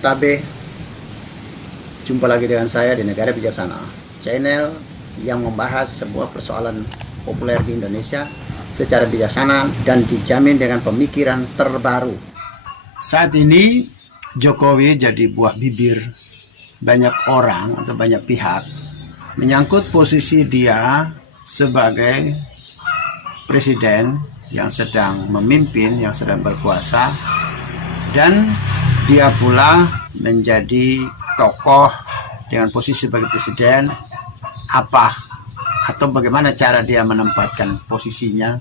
Tabe, jumpa lagi dengan saya di Negara Bijaksana, channel yang membahas sebuah persoalan populer di Indonesia secara bijaksana dan dijamin dengan pemikiran terbaru. Saat ini Jokowi jadi buah bibir banyak orang atau banyak pihak menyangkut posisi dia sebagai presiden yang sedang memimpin, yang sedang berkuasa, dan dia pula menjadi tokoh dengan posisi sebagai presiden. Apa atau bagaimana cara dia menempatkan posisinya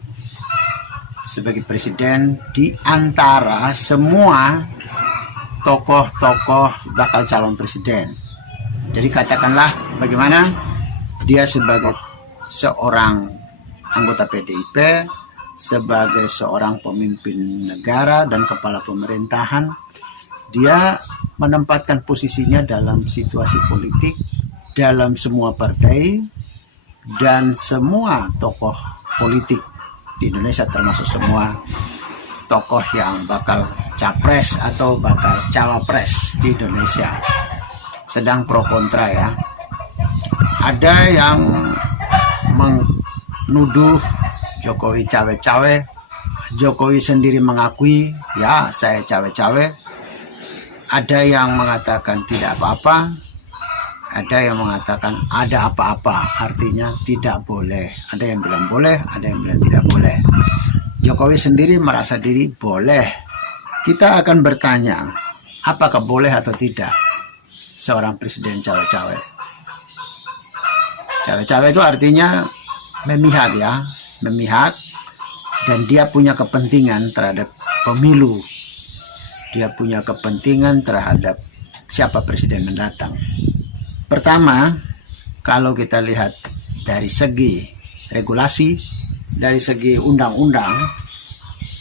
sebagai presiden di antara semua tokoh-tokoh bakal calon presiden. Jadi katakanlah bagaimana dia sebagai seorang anggota PDIP, sebagai seorang pemimpin negara dan kepala pemerintahan, dia menempatkan posisinya dalam situasi politik, dalam semua partai dan semua tokoh politik di Indonesia, termasuk semua tokoh yang bakal capres atau bakal cawapres di Indonesia. Sedang pro kontra ya. Ada yang menuduh Jokowi cawe-cawe, Jokowi sendiri mengakui ya saya cawe-cawe. Ada yang mengatakan tidak apa-apa, ada yang mengatakan ada apa-apa, artinya tidak boleh. Ada yang bilang boleh, ada yang bilang tidak boleh. Jokowi sendiri merasa diri boleh. Kita akan bertanya, apakah boleh atau tidak seorang presiden cawe-cawe? Cawe-cawe itu artinya memihak ya, memihak, dan dia punya kepentingan terhadap pemilu. Dia punya kepentingan terhadap siapa presiden mendatang. Pertama, kalau kita lihat dari segi regulasi, dari segi undang-undang,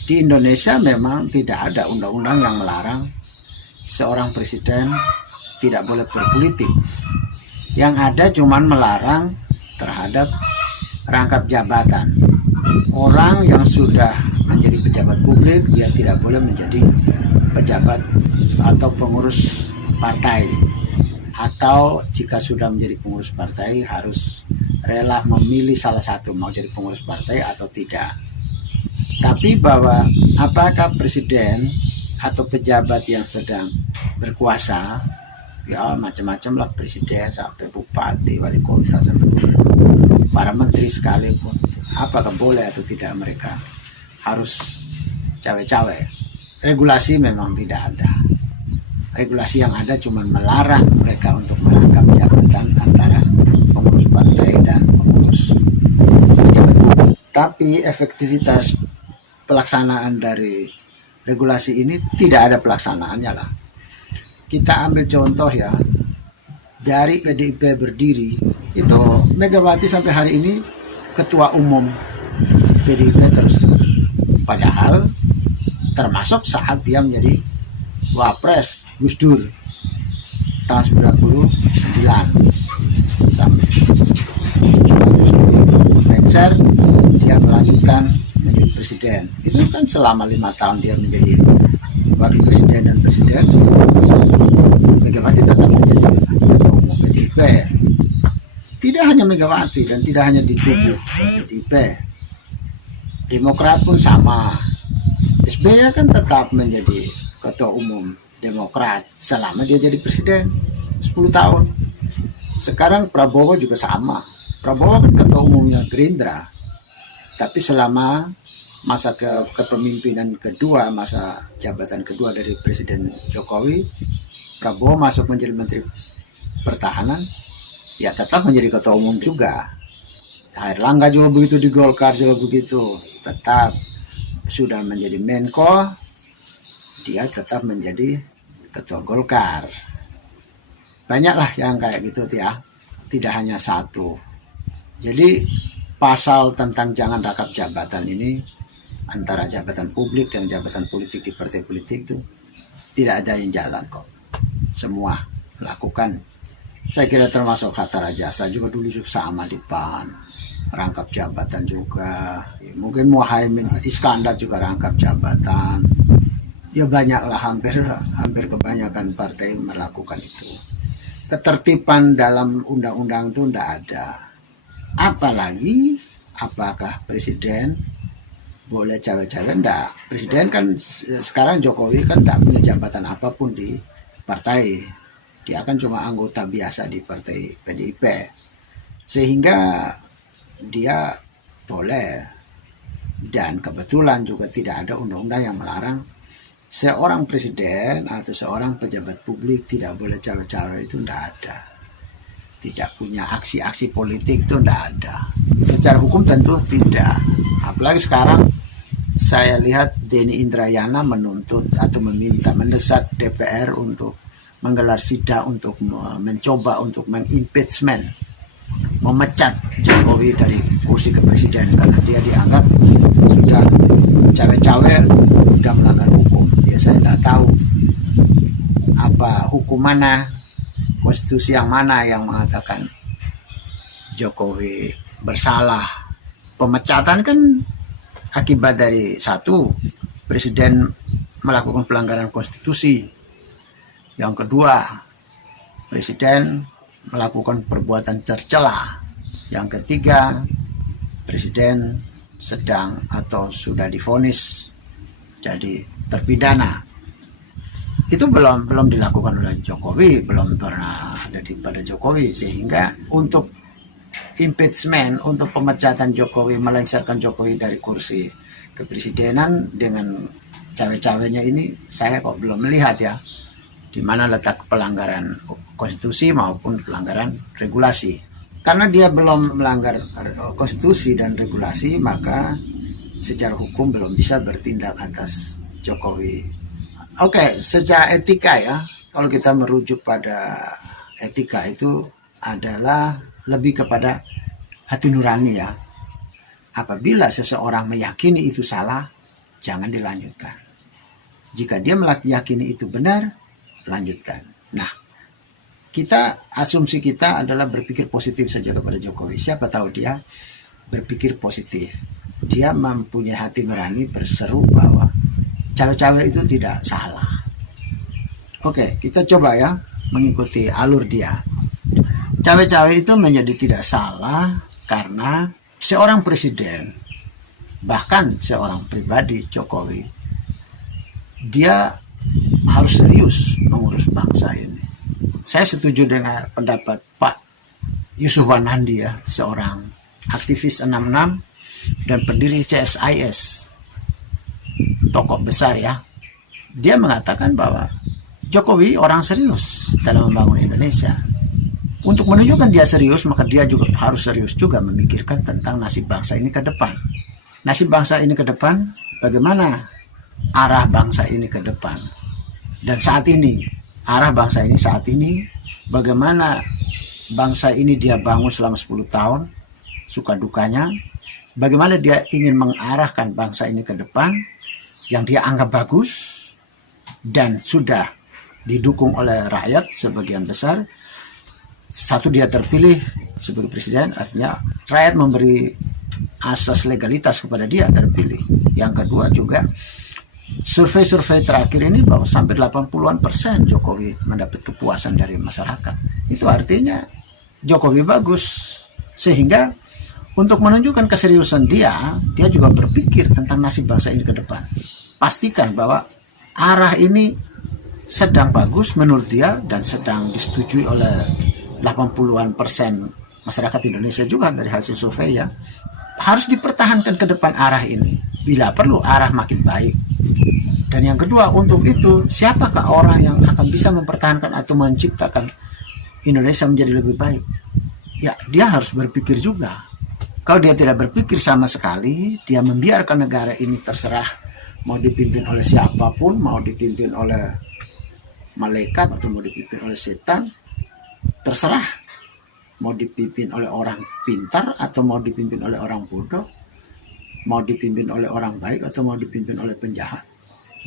di Indonesia memang tidak ada undang-undang yang melarang seorang presiden tidak boleh berpolitik. Yang ada cuman melarang terhadap rangkap jabatan. Orang yang sudah menjadi pejabat publik, dia tidak boleh menjadi pejabat atau pengurus partai. Atau jika sudah menjadi pengurus partai harus rela memilih salah satu mau jadi pengurus partai atau tidak. Tapi bahwa apakah presiden atau pejabat yang sedang berkuasa, ya macam-macam lah, presiden sampai bupati, wali kota, sampai para menteri sekalipun, apakah boleh atau tidak mereka harus cawe-cawe? Regulasi memang tidak ada. Regulasi yang ada cuma melarang mereka untuk merangkap jabatan antara pengurus partai dan pengurus pejabat publik. Tapi efektivitas pelaksanaan dari regulasi ini tidak ada pelaksanaannya lah. Kita ambil contoh ya, dari PDIP berdiri itu Megawati sampai hari ini ketua umum PDIP terus-terus. Padahal termasuk saat dia menjadi wapres Gus Dur tahun 99 sampai lengser, dia melanjutkan menjadi presiden. Itu kan selama 5 tahun dia menjadi wakil presiden dan presiden. Megawati tetap menjadi ketua umum PDIP. Tidak hanya Megawati dan tidak hanya di tubuh PDIP, Demokrat pun sama. SBY kan tetap menjadi ketua umum Demokrat selama dia jadi presiden 10 tahun. Sekarang Prabowo juga sama. Prabowo kan ketua umumnya Gerindra. Tapi selama masa kepemimpinan kedua, masa jabatan kedua dari Presiden Jokowi, Prabowo masuk menjadi Menteri Pertahanan, ya tetap menjadi ketua umum juga. Airlangga juga begitu, di Golkar juga begitu, tetap sudah menjadi Menko, dia tetap menjadi ketua Golkar. Banyaklah yang kayak gitu ya, tidak hanya satu. Jadi pasal tentang jangan rangkap jabatan ini antara jabatan publik dan jabatan politik di partai politik itu tidak ada yang jalan kok. Semua lakukan. Saya kira termasuk Hatta Rajasa juga dulu sama di PAN, rangkap jabatan juga. Mungkin Muhaimin Iskandar juga rangkap jabatan. Ya banyaklah, hampir kebanyakan partai melakukan itu. Ketertiban dalam undang-undang itu tidak ada. Apalagi apakah presiden boleh cawe-cawe? Enggak. Presiden kan sekarang Jokowi kan tak punya jabatan apapun di partai. Dia kan cuma anggota biasa di partai PDIP. Sehingga dia boleh, dan kebetulan juga tidak ada undang-undang yang melarang seorang presiden atau seorang pejabat publik tidak boleh cawe-cawe, itu tidak ada. Tidak punya aksi-aksi politik itu tidak ada. Secara hukum tentu tidak. Apalagi sekarang saya lihat Denny Indrayana menuntut atau mendesak DPR untuk menggelar sidang untuk mencoba untuk mengimpeachment, memecat Jokowi dari kursi kepresiden karena dia dianggap sudah cawe-cawe, sudah melanggar hukum. Ya saya tidak tahu apa hukum mana, konstitusi yang mana yang mengatakan Jokowi bersalah. Pemecatan kan akibat dari satu, presiden melakukan pelanggaran konstitusi. Yang kedua, presiden melakukan perbuatan tercela. Yang ketiga, presiden sedang atau sudah divonis jadi terpidana. Itu belum dilakukan oleh Jokowi, belum pernah ada pada Jokowi, sehingga untuk impeachment, untuk pemecatan Jokowi, melengsarkan Jokowi dari kursi kepresidenan dengan cawe-cawenya ini, saya kok belum melihat ya di mana letak pelanggaran konstitusi maupun pelanggaran regulasi. Karena dia belum melanggar konstitusi dan regulasi, maka secara hukum belum bisa bertindak atas Jokowi. Oke, secara etika ya, kalau kita merujuk pada etika itu adalah lebih kepada hati nurani ya. Apabila seseorang meyakini itu salah, jangan dilanjutkan. Jika dia meyakini itu benar, lanjutkan. Nah, asumsi kita adalah berpikir positif saja kepada Jokowi. Siapa tahu dia berpikir positif. Dia mempunyai hati nurani berseru bahwa cawe-cawe itu tidak salah. Oke, kita coba ya mengikuti alur dia. Cawe-cawe itu menjadi tidak salah karena seorang presiden, bahkan seorang pribadi Jokowi, dia harus serius mengurus bangsa ini. Saya setuju dengan pendapat Pak Yusuf Wanandi ya, seorang aktivis 66 dan pendiri CSIS, tokoh besar ya. Dia mengatakan bahwa Jokowi orang serius dalam membangun Indonesia. Untuk menunjukkan dia serius, maka dia juga harus serius juga memikirkan tentang nasib bangsa ini ke depan. Nasib bangsa ini ke depan, bagaimana arah bangsa ini ke depan. Dan saat ini, arah bangsa ini saat ini, bagaimana bangsa ini dia bangun selama 10 tahun, suka dukanya, bagaimana dia ingin mengarahkan bangsa ini ke depan, yang dia anggap bagus, dan sudah didukung oleh rakyat sebagian besar. Satu, dia terpilih sebagai presiden, artinya rakyat memberi asas legalitas kepada dia terpilih. Yang kedua juga, survei-survei terakhir ini bahwa sampai 80% Jokowi mendapat kepuasan dari masyarakat. Itu artinya Jokowi bagus. Sehingga untuk menunjukkan keseriusan dia juga berpikir tentang nasib bangsa ini ke depan. Pastikan bahwa arah ini sedang bagus menurut dia dan sedang disetujui oleh 80% masyarakat Indonesia juga dari hasil survei ya. Harus dipertahankan ke depan arah ini. Bila perlu arah makin baik. Dan yang kedua, untuk itu siapakah orang yang akan bisa mempertahankan atau menciptakan Indonesia menjadi lebih baik? Ya, dia harus berpikir juga. Kalau dia tidak berpikir sama sekali, dia membiarkan negara ini terserah mau dipimpin oleh siapapun, mau dipimpin oleh malaikat atau mau dipimpin oleh setan, terserah. Mau dipimpin oleh orang pintar atau mau dipimpin oleh orang bodoh, mau dipimpin oleh orang baik atau mau dipimpin oleh penjahat.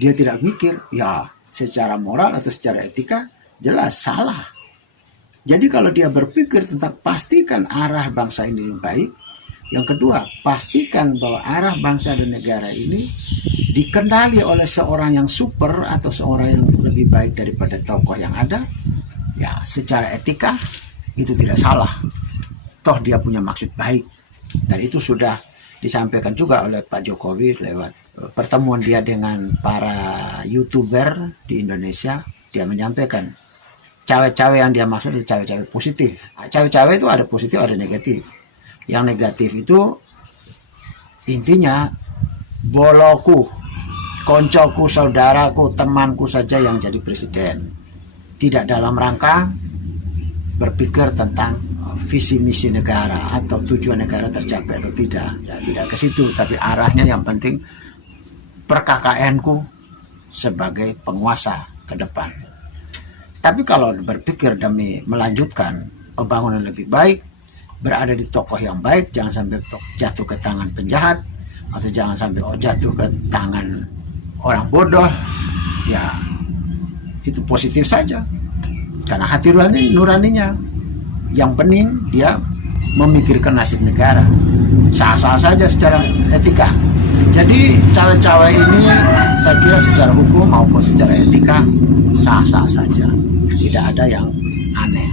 Dia tidak mikir, ya secara moral atau secara etika jelas salah. Jadi kalau dia berpikir tentang pastikan arah bangsa ini baik, Yang kedua, pastikan bahwa arah bangsa dan negara ini dikendali oleh seorang yang super atau seorang yang lebih baik daripada tokoh yang ada. Ya, secara etika itu tidak salah. Toh dia punya maksud baik. Dan itu sudah disampaikan juga oleh Pak Jokowi lewat pertemuan dia dengan para YouTuber di Indonesia. Dia menyampaikan cawe-cawe yang dia maksud adalah cawe-cawe positif. Cawe-cawe itu ada positif, ada negatif. Yang negatif itu intinya boloku, koncoku, saudaraku, temanku saja yang jadi presiden. Tidak dalam rangka berpikir tentang visi misi negara atau tujuan negara tercapai atau tidak. Ya, tidak ke situ, tapi arahnya yang penting per-KKN-ku sebagai penguasa ke depan. Tapi kalau berpikir demi melanjutkan pembangunan lebih baik, berada di tokoh yang baik, jangan sampai jatuh ke tangan penjahat atau jangan sampai jatuh ke tangan orang bodoh, ya itu positif saja. Karena hati nuraninya yang bening, dia memikirkan nasib negara. Sah-sah saja secara etika. Jadi cawe-cawe ini saya kira secara hukum maupun secara etika sah-sah saja. Tidak ada yang aneh.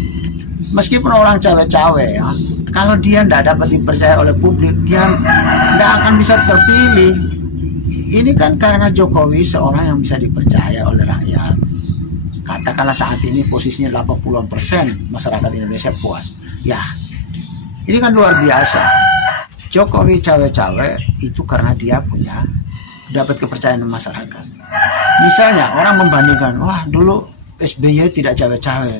Meskipun orang cawe-cawe ya, kalau dia tidak dapat dipercaya oleh publik, dia tidak akan bisa terpilih. Ini kan karena Jokowi seorang yang bisa dipercaya oleh rakyat. Katakanlah saat ini posisinya 80% masyarakat Indonesia puas. Ya, ini kan luar biasa. Jokowi cawe-cawe itu karena dia punya dapat kepercayaan masyarakat. Misalnya orang membandingkan, wah dulu SBY tidak cawe-cawe,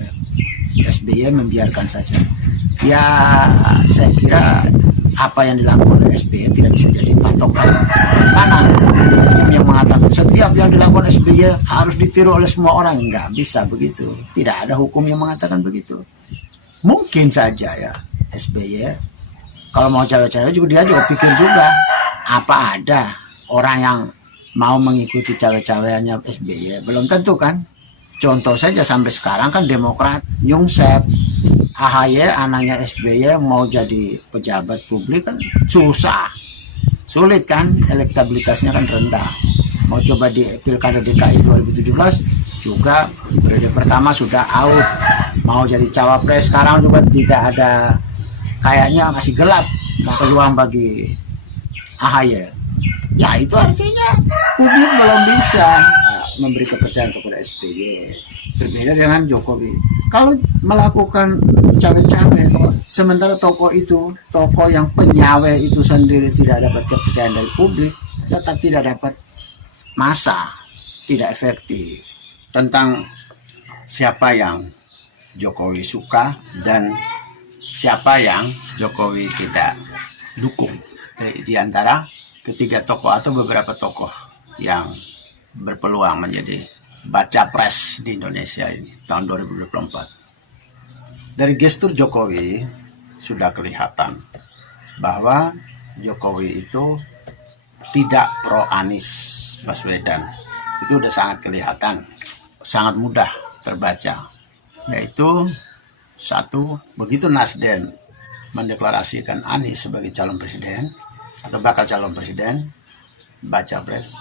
SBY membiarkan saja. Ya saya kira apa yang dilakukan oleh SBY tidak bisa jadi patokan. Mana yang mengatakan setiap yang dilakukan SBY harus ditiru oleh semua orang? Enggak bisa begitu. Tidak ada hukum yang mengatakan begitu. Mungkin saja ya SBY kalau mau cawe-cawe juga dia juga pikir juga apa ada orang yang mau mengikuti cawe-caweannya SBY, belum tentu kan. Contoh saja sampai sekarang kan Demokrat nyungsep AHY anaknya SBY mau jadi pejabat publik kan susah, sulit kan, elektabilitasnya kan rendah. Mau coba di Pilkada DKI 2017 juga periode pertama sudah out, mau jadi cawapres sekarang juga tidak ada, kayaknya masih gelap peluang bagi AHY. Ya itu artinya publik belum bisa memberi kepercayaan kepada SBY. Berbeda dengan Jokowi. Kalau melakukan cawe-cawe, sementara tokoh itu, tokoh yang penyawe itu sendiri tidak dapat kepercayaan dari publik, tetap tidak dapat masa, tidak efektif. Tentang siapa yang Jokowi suka dan siapa yang Jokowi tidak dukung. Di antara ketiga tokoh atau beberapa tokoh yang berpeluang menjadi baca pres di Indonesia ini tahun 2024. Dari gestur Jokowi sudah kelihatan bahwa Jokowi itu tidak pro Anies Baswedan. Itu sudah sangat kelihatan, sangat mudah terbaca. Yaitu satu, begitu Nasdem mendeklarasikan Anies sebagai calon presiden atau bakal calon presiden, baca pres,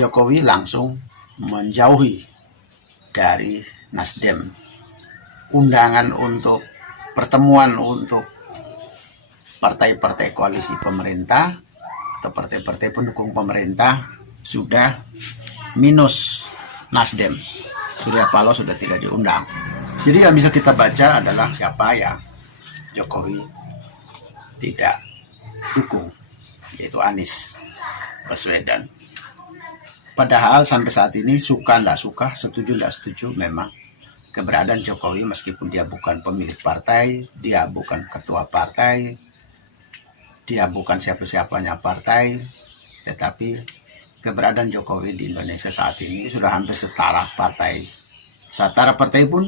Jokowi langsung menjauhi dari Nasdem undangan untuk pertemuan untuk partai-partai koalisi pemerintah atau partai-partai pendukung pemerintah sudah minus Nasdem. Surya Paloh sudah tidak diundang. Jadi yang bisa kita baca adalah siapa yang Jokowi tidak dukung, yaitu Anies Baswedan. Padahal sampai saat ini suka tidak suka, setuju tidak setuju, memang keberadaan Jokowi meskipun dia bukan pemilik partai, dia bukan ketua partai, dia bukan siapa-siapanya partai, tetapi keberadaan Jokowi di Indonesia saat ini sudah hampir setara partai. Setara partai pun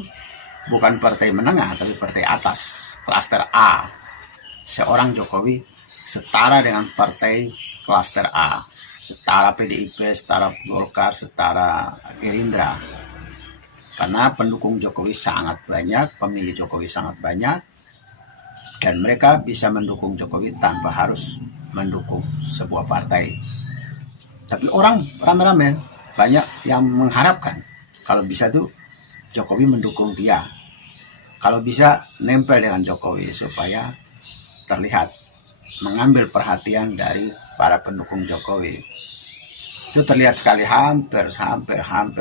bukan partai menengah, tapi partai atas, klaster A. Seorang Jokowi setara dengan partai klaster A, setara PDIP, setara Golkar, setara Gerindra. Karena pendukung Jokowi sangat banyak, pemilih Jokowi sangat banyak, dan mereka bisa mendukung Jokowi tanpa harus mendukung sebuah partai. Tapi orang rame-rame banyak yang mengharapkan kalau bisa tuh Jokowi mendukung dia, kalau bisa nempel dengan Jokowi supaya terlihat mengambil perhatian dari para pendukung Jokowi. Itu terlihat sekali, hampir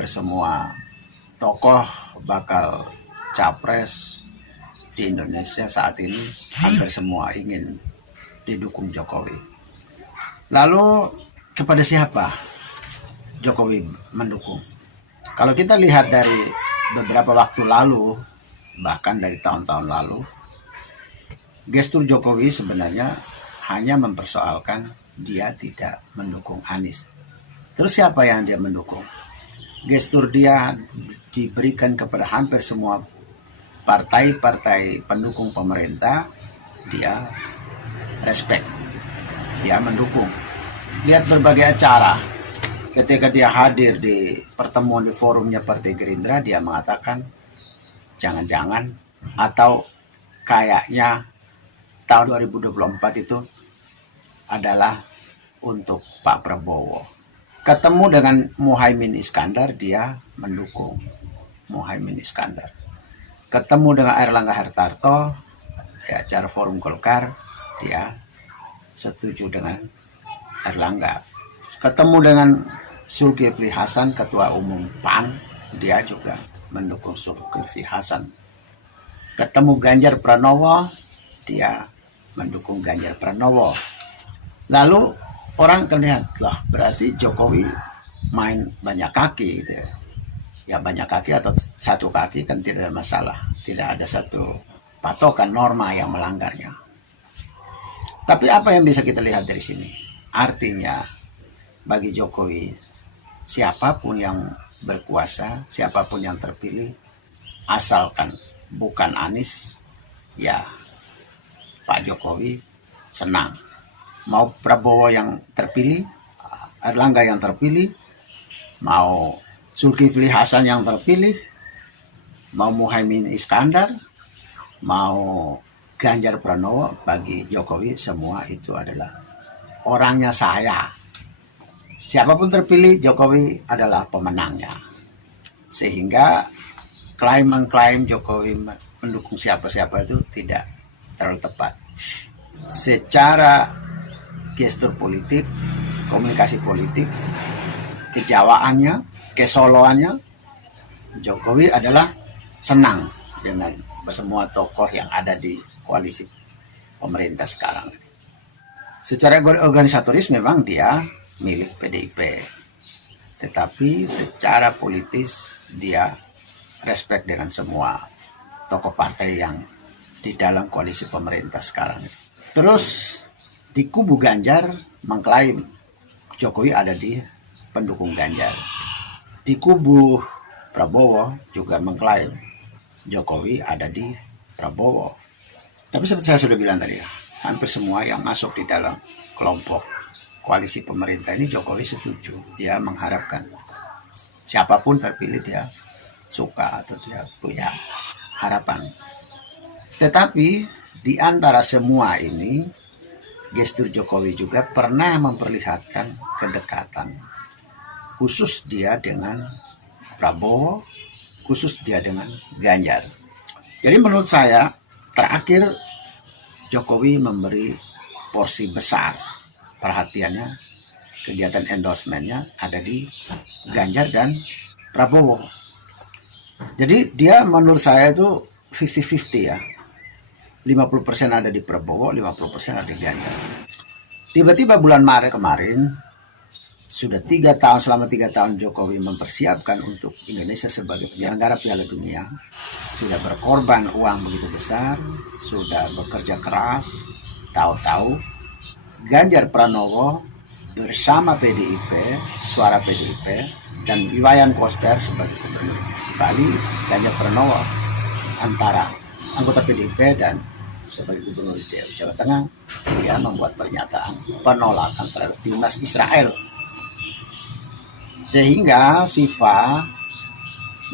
semua tokoh bakal capres di Indonesia saat ini hampir semua ingin didukung Jokowi. Lalu kepada siapa Jokowi mendukung? Kalau kita lihat dari beberapa waktu lalu, bahkan dari tahun-tahun lalu, gestur Jokowi sebenarnya hanya mempersoalkan dia tidak mendukung Anies. Terus siapa yang dia mendukung? Gestur dia diberikan kepada hampir semua partai-partai pendukung pemerintah, dia respect, dia mendukung. Lihat berbagai acara, ketika dia hadir di pertemuan di forumnya Partai Gerindra, dia mengatakan jangan-jangan atau kayaknya tahun 2024 itu adalah untuk Pak Prabowo. Ketemu dengan Muhaimin Iskandar, dia mendukung Muhaimin Iskandar. Ketemu dengan Airlangga Hartarto di acara forum Golkar, dia setuju dengan Airlangga. Ketemu dengan Zulkifli Hasan, Ketua Umum PAN, dia juga mendukung Zulkifli Hasan. Ketemu Ganjar Pranowo, dia mendukung Ganjar Pranowo. Lalu orang akan lihat, lah berarti Jokowi main banyak kaki gitu ya. Ya banyak kaki atau satu kaki kan tidak ada masalah. Tidak ada satu patokan norma yang melanggarnya. Tapi apa yang bisa kita lihat dari sini? Artinya bagi Jokowi, siapapun yang berkuasa, siapapun yang terpilih, asalkan bukan Anies, ya Pak Jokowi senang. Mau Prabowo yang terpilih, Erlangga yang terpilih, mau Zulkifli Hasan yang terpilih, mau Muhaimin Iskandar, mau Ganjar Pranowo, bagi Jokowi semua itu adalah orangnya saya. Siapapun terpilih, Jokowi adalah pemenangnya. Sehingga klaim-mengklaim Jokowi mendukung siapa-siapa itu tidak terlalu tepat. Secara gestur politik, komunikasi politik, kejawaannya, kesoloannya, Jokowi adalah senang dengan semua tokoh yang ada di koalisi pemerintah sekarang. Secara organisatoris memang dia milik PDIP, tetapi secara politis dia respect dengan semua tokoh partai yang di dalam koalisi pemerintah sekarang. Terus di kubu Ganjar mengklaim Jokowi ada di pendukung Ganjar. Di kubu Prabowo juga mengklaim Jokowi ada di Prabowo. Tapi seperti saya sudah bilang tadi, hampir semua yang masuk di dalam kelompok koalisi pemerintah ini Jokowi setuju. Dia mengharapkan siapapun terpilih dia suka atau dia punya harapan. Tetapi di antara semua ini, gestur Jokowi juga pernah memperlihatkan kedekatan. Khusus dia dengan Prabowo, khusus dia dengan Ganjar. Jadi menurut saya, terakhir Jokowi memberi porsi besar perhatiannya, kegiatan endorsementnya ada di Ganjar dan Prabowo. Jadi dia menurut saya itu 50-50 ya. 50% ada di Prabowo, 50% ada di Ganjar. Tiba-tiba bulan Maret kemarin, sudah selama 3 tahun Jokowi mempersiapkan untuk Indonesia sebagai penyelenggara Piala Dunia, sudah berkorban uang begitu besar, sudah bekerja keras, tahu-tahu Ganjar Pranowo bersama PDIP, suara PDIP, dan Iwayan Koster sebagai gubernur Bali, Ganjar Pranowo antara anggota PDIP dan sebagai gubernur Jawa Tengah, dia membuat pernyataan penolakan terhadap timnas Israel. Sehingga FIFA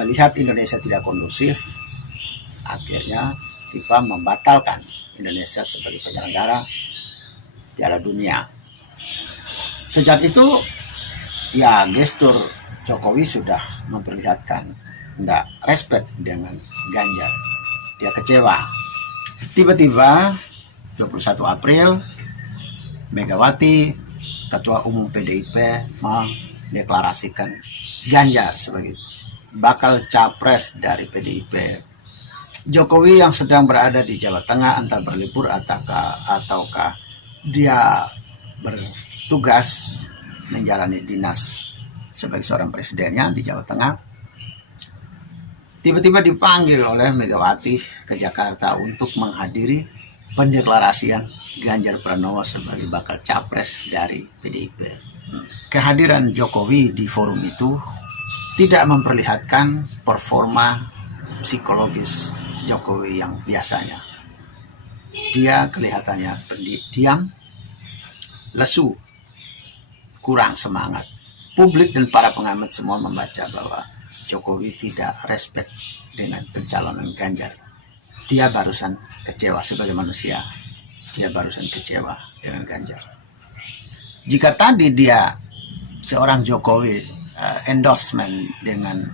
melihat Indonesia tidak kondusif, akhirnya FIFA membatalkan Indonesia sebagai penyelenggara Piala Dunia. Sejak itu ya gestur Jokowi sudah memperlihatkan tidak respect dengan Ganjar. Dia kecewa. Tiba-tiba 21 April Megawati, Ketua Umum PDIP, mendeklarasikan Ganjar sebagai bakal capres dari PDIP. Jokowi yang sedang berada di Jawa Tengah entah berlibur ataukah dia bertugas menjalani dinas sebagai seorang presidennya di Jawa Tengah, tiba-tiba dipanggil oleh Megawati ke Jakarta untuk menghadiri pendeklarasian Ganjar Pranowo sebagai bakal capres dari PDIP. Kehadiran Jokowi di forum itu tidak memperlihatkan performa psikologis Jokowi yang biasanya. Dia kelihatannya diam, lesu, kurang semangat. Publik dan para pengamat semua membaca bahwa Jokowi tidak respect dengan pencalonan Ganjar. Dia barusan kecewa sebagai manusia. Dia barusan kecewa dengan Ganjar. Jika tadi dia seorang Jokowi endorsement dengan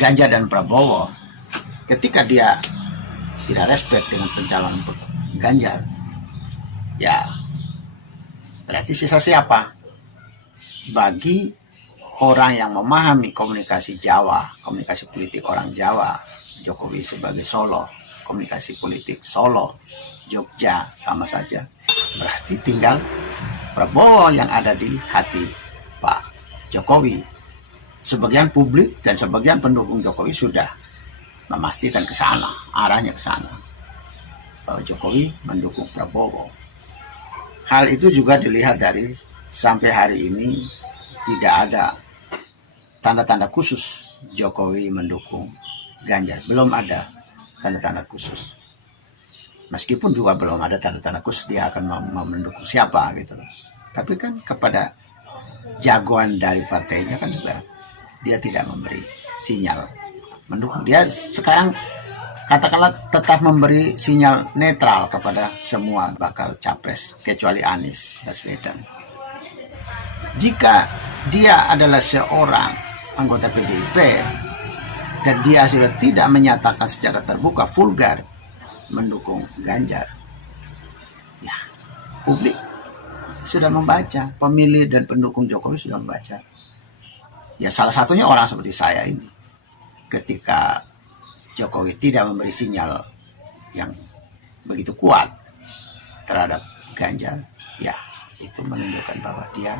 Ganjar dan Prabowo, ketika dia tidak respect dengan pencalonan Ganjar, ya berarti sisa siapa? Bagi orang yang memahami komunikasi Jawa, komunikasi politik orang Jawa, Jokowi sebagai Solo, komunikasi politik Solo, Jogja sama saja. Berarti tinggal Prabowo yang ada di hati Pak Jokowi. Sebagian publik dan sebagian pendukung Jokowi sudah memastikan ke sana, arahnya ke sana, bahwa Jokowi mendukung Prabowo. Hal itu juga dilihat dari sampai hari ini tidak ada tanda-tanda khusus Jokowi mendukung Ganjar. Belum ada tanda-tanda khusus. Meskipun juga belum ada tanda-tanda khusus dia akan mendukung siapa gitu loh. Tapi kan kepada jagoan dari partainya kan juga dia tidak memberi sinyal mendukung. Dia sekarang katakanlah tetap memberi sinyal netral kepada semua bakal capres kecuali Anies Baswedan. Jika dia adalah seorang anggota PDIP dan dia sudah tidak menyatakan secara terbuka vulgar mendukung Ganjar, ya publik sudah membaca, pemilih dan pendukung Jokowi sudah membaca. Ya salah satunya orang seperti saya ini, ketika Jokowi tidak memberi sinyal yang begitu kuat terhadap Ganjar, ya itu menunjukkan bahwa dia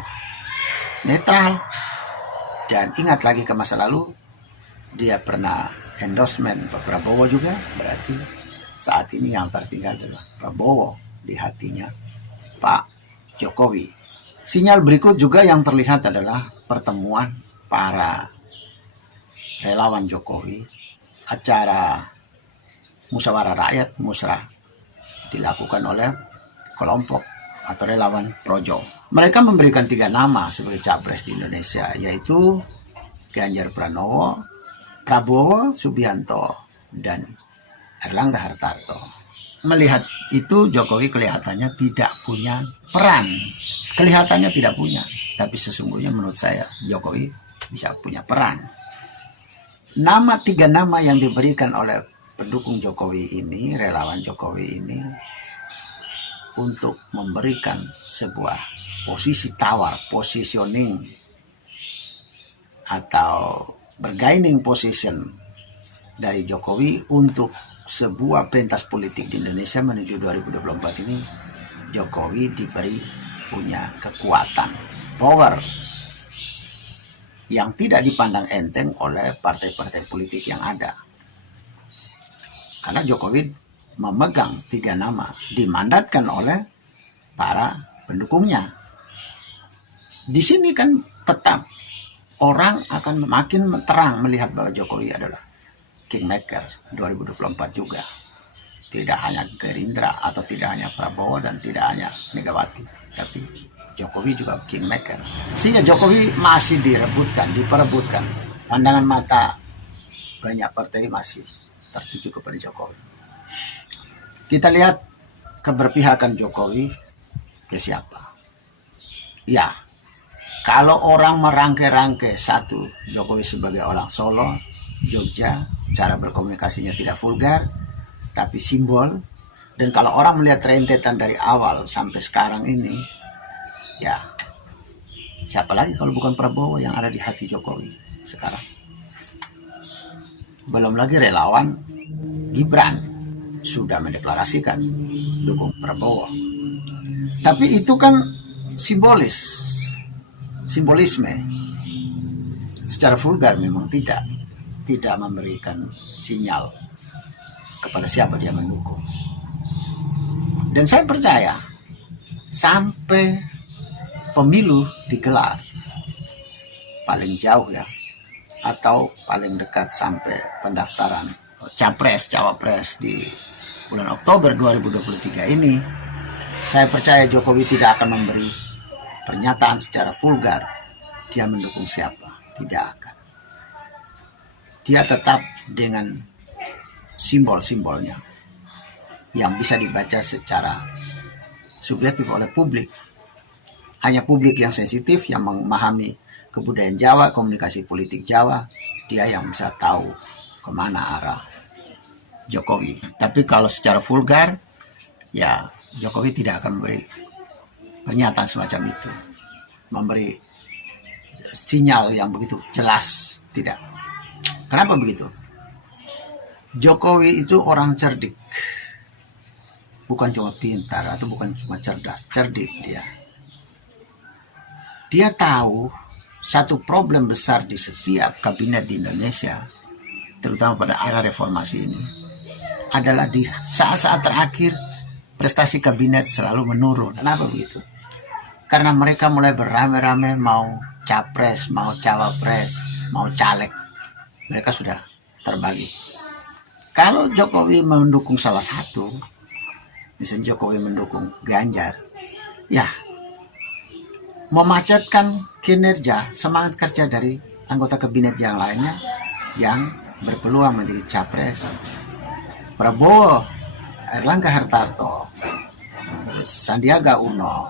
netral. Dan ingat lagi ke masa lalu, dia pernah endorsement Pak Prabowo juga, berarti saat ini yang tertinggal adalah Prabowo di hatinya Pak Jokowi. Sinyal berikut juga yang terlihat adalah pertemuan para relawan Jokowi, acara musyawarah rakyat musrah dilakukan oleh kelompok atau relawan Projo. Mereka memberikan 3 nama sebagai capres di Indonesia, yaitu Ganjar Pranowo, Prabowo Subianto, dan Erlangga Hartarto. Melihat itu Jokowi kelihatannya tidak punya peran. Kelihatannya tidak punya, tapi sesungguhnya menurut saya Jokowi bisa punya peran. 3 nama yang diberikan oleh pendukung Jokowi ini, relawan Jokowi ini, untuk memberikan sebuah posisi tawar, positioning atau bargaining position dari Jokowi untuk sebuah pentas politik di Indonesia menuju 2024 ini. Jokowi diberi punya kekuatan, power yang tidak dipandang enteng oleh partai-partai politik yang ada. Karena Jokowi memegang 3 nama dimandatkan oleh para pendukungnya. Di sini kan tetap orang akan makin terang melihat bahwa Jokowi adalah kingmaker 2024 juga. Tidak hanya Gerindra atau tidak hanya Prabowo dan tidak hanya Megawati, tapi Jokowi juga kingmaker. Sehingga Jokowi masih diperebutkan. Pandangan mata banyak partai masih tertuju kepada Jokowi. Kita lihat keberpihakan Jokowi ke siapa? Ya, kalau orang merangkai-rangkai satu, Jokowi sebagai orang Solo, Jogja, cara berkomunikasinya tidak vulgar, tapi simbol. Dan kalau orang melihat rentetan dari awal sampai sekarang ini, ya siapa lagi kalau bukan Prabowo yang ada di hati Jokowi sekarang? Belum lagi relawan Gibran sudah mendeklarasikan dukung Prabowo. Tapi itu kan simbolisme. Secara vulgar memang tidak memberikan sinyal kepada siapa dia mendukung. Dan saya percaya sampai pemilu digelar paling jauh ya, atau paling dekat sampai pendaftaran capres cawapres di bulan Oktober 2023 ini, saya percaya Jokowi tidak akan memberi pernyataan secara vulgar dia mendukung siapa. Tidak akan. Dia tetap dengan simbol-simbolnya yang bisa dibaca secara subjektif oleh publik. Hanya publik yang sensitif, yang memahami kebudayaan Jawa, komunikasi politik Jawa, dia yang bisa tahu kemana arah Jokowi. Tapi kalau secara vulgar, ya Jokowi tidak akan memberi pernyataan semacam itu, memberi sinyal yang begitu jelas, tidak. Kenapa begitu? Jokowi itu orang cerdik, bukan cuma pintar atau bukan cuma cerdas, cerdik dia. Dia tahu satu problem besar di setiap kabinet di Indonesia, terutama pada era reformasi ini, adalah di saat-saat terakhir prestasi kabinet selalu menurun. Kenapa begitu? Karena mereka mulai beramai-ramai mau capres, mau cawapres, mau caleg. Mereka sudah terbagi. Kalau Jokowi mendukung salah satu, misalnya Jokowi mendukung Ganjar, ya memacetkan kinerja, semangat kerja dari anggota kabinet yang lainnya yang berpeluang menjadi capres. Prabowo, Erlangga Hartarto, terus Sandiaga Uno,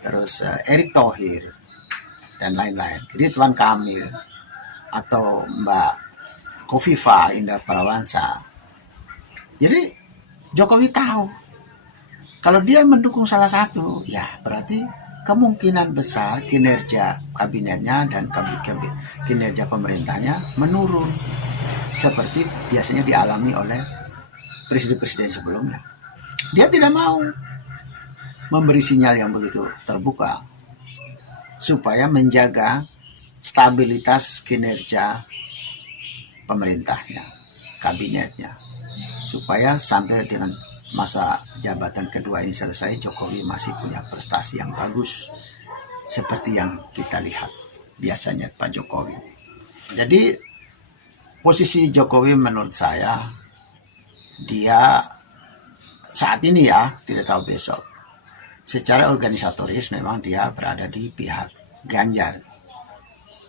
terus Erick Thohir, dan lain-lain. Ridwan Kamil, atau Mbak Kofifa Indar Parawansa. Jadi Jokowi tahu kalau dia mendukung salah satu, ya berarti kemungkinan besar kinerja kabinetnya dan kinerja pemerintahnya menurun, seperti biasanya dialami oleh presiden-presiden sebelumnya. Dia tidak mau memberi sinyal yang begitu terbuka supaya menjaga stabilitas kinerja pemerintahnya, kabinetnya, supaya sampai dengan masa jabatan kedua ini selesai, Jokowi masih punya prestasi yang bagus seperti yang kita lihat biasanya Pak Jokowi. Jadi posisi Jokowi menurut saya, dia saat ini ya, tidak tahu besok, secara organisatoris memang dia berada di pihak Ganjar,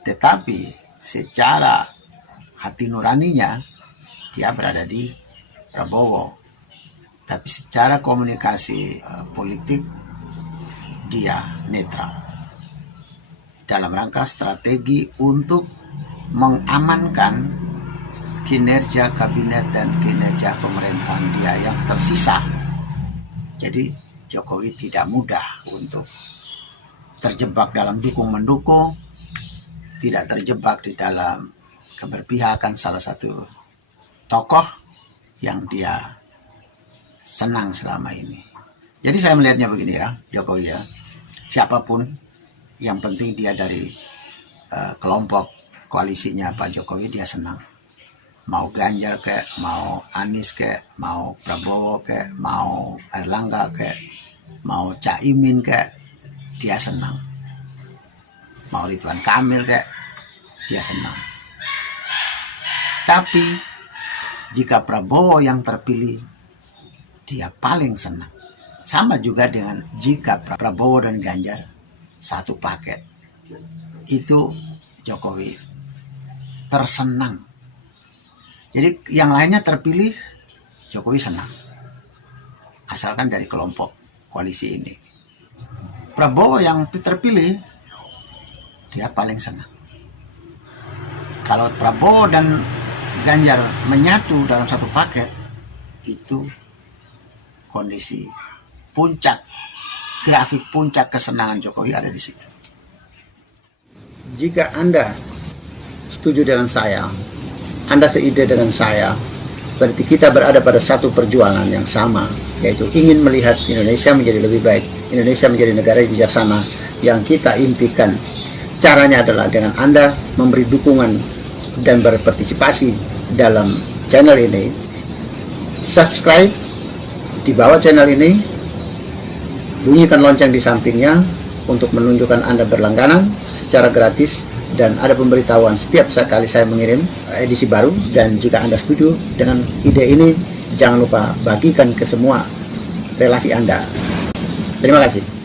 tetapi secara hati nuraninya dia berada di Prabowo. Tapi secara komunikasi politik dia netral dalam rangka strategi untuk mengamankan kinerja kabinet dan kinerja pemerintahan dia yang tersisa. Jadi Jokowi tidak mudah untuk terjebak dalam dukung-mendukung, tidak terjebak di dalam keberpihakan salah satu tokoh yang dia senang selama ini. Jadi saya melihatnya begini ya, Jokowi ya, siapapun yang penting dia dari kelompok koalisinya Pak Jokowi dia senang. Mau Ganjar kayak, mau Anies kayak, mau Prabowo kayak, mau Erlangga kayak, mau Caimin kayak, dia senang. Mau Ridwan Kamil kayak, dia senang. Tapi jika Prabowo yang terpilih, dia paling senang. Sama juga dengan jika Prabowo dan Ganjar satu paket, itu Jokowi tersenang. Jadi yang lainnya terpilih, Jokowi senang. asalkan dari kelompok koalisi ini. Prabowo yang terpilih, dia paling senang. Kalau Prabowo dan Ganjar menyatu dalam satu paket, itu kondisi puncak, grafik puncak kesenangan Jokowi ada di situ. Jika Anda setuju dengan saya, Anda seide dengan saya, berarti kita berada pada satu perjuangan yang sama, yaitu ingin melihat Indonesia menjadi lebih baik, Indonesia menjadi negara yang bijaksana yang kita impikan. Caranya adalah dengan Anda memberi dukungan dan berpartisipasi dalam channel ini. Subscribe di bawah channel ini, bunyikan lonceng di sampingnya untuk menunjukkan Anda berlangganan secara gratis, dan ada pemberitahuan setiap kali saya mengirim edisi baru. Dan jika Anda setuju dengan ide ini, jangan lupa bagikan ke semua relasi Anda. Terima kasih.